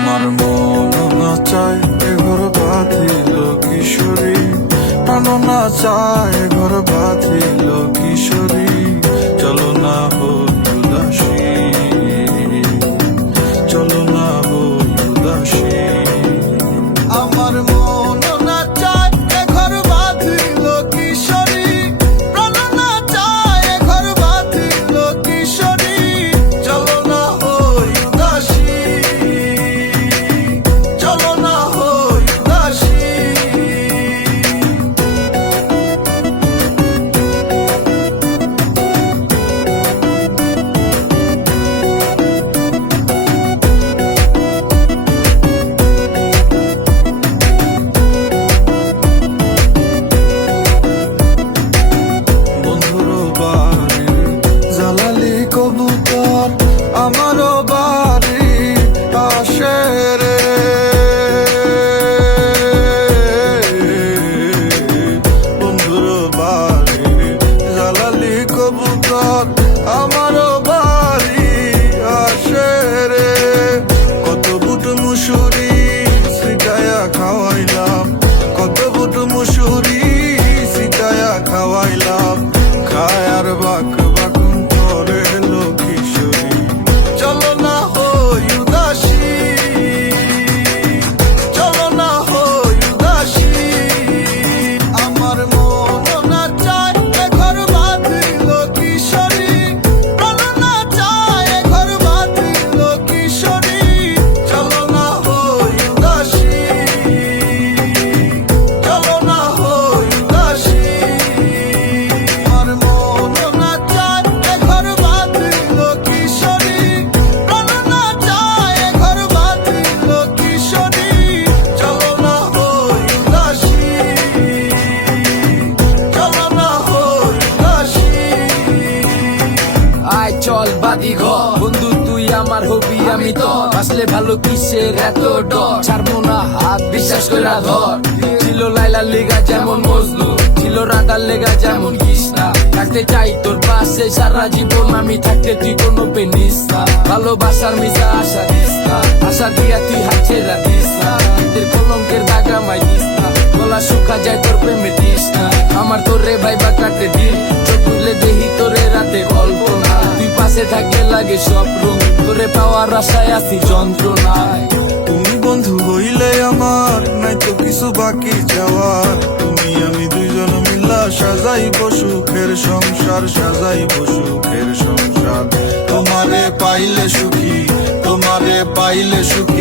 আমার মন না চায় এ ঘর বাঁধিল কিশোরী, প্রাণ না চায় এ ঘর বাঁধিল কিশোরী। চলো না হই উদাসী, চলো না হই উদাসী। আমার মন না চায় এ ঘর বাঁধিল কিশোরী, প্রাণ না চায় এ ঘর বাঁধিল কিশোরী। চলো না হই উদাসী, চলো না হই উদাসী। বন্ধুরও বাড়ি জ্বালালি কবুতর, আমারও বাড়ি আসে রে। বন্ধুরও বাড়ি জ্বালালি কবুতর, আমারও বাড়ি আসে রে। কত বুট মুসুরি সিটায়া খাওয়াইলাম, কত বুট মুসুরি সিটায়া খাওয়াইলাম। খায় আর বাক বাকুম করে কিশোরী। চলো না হই উদাসী, চলো না হই উদাসী। আমার মন না চায় এ ঘর বাঁধিল কিশোরী, প্রাণ না চায় এ ঘর বাঁধিল কিশোরী। চলো না হই উদাসী, চলো না হই উদাসী। আমার মন না চায় এ ঘর বাঁধিল কিশোরী, প্রাণ না চায় এ ঘর বাঁধিল কিশোরী। চলো না হই উদাসী, চলো না হই উদাসী। আয় চল বাদি ঘর, বন্ধু তুই আমার হবি আমি তো আসলে ভালো কিসের এত ডর। ছাড়বো না হাত বিশ্বাস কইরা ধর। ছিল লাইলার লেগা যেমন মজনু, ছিল রাতার লেগা যেমন কৃষ্ণা। থাকতে চাই তোর পাশে সারা জীবন, আমি থাকতে তুই কোনো পেনিস না। ভালোবাসার মিশা আশা দিস না, আশা দিয়া তুই হাত ছেড়া দিস না। তোর কলঙ্কের দাগা মাই দিস না, গলা শুকা যায় তোর প্রেমে দিস না। আমার তোরে ভাইবা কাটে দিন, চোখ খুলে দেখি তোরে রাতে কল্পনা। তুই পাশে থাকলে লাগে সব রঙ, তোরে পাওয়ার আশায় আছি যন্ত্রণায়। তুমি বন্ধু হইলে আমার নাই তো কিছু বাকি যাওয়ার। তুমি আমি দুইজন মিল্লা সাজাইব সুখের সংসার, সাজাইব সুখের সংসার। তোমারে পাইলে সুখী, তোমারে পাইলে সুখী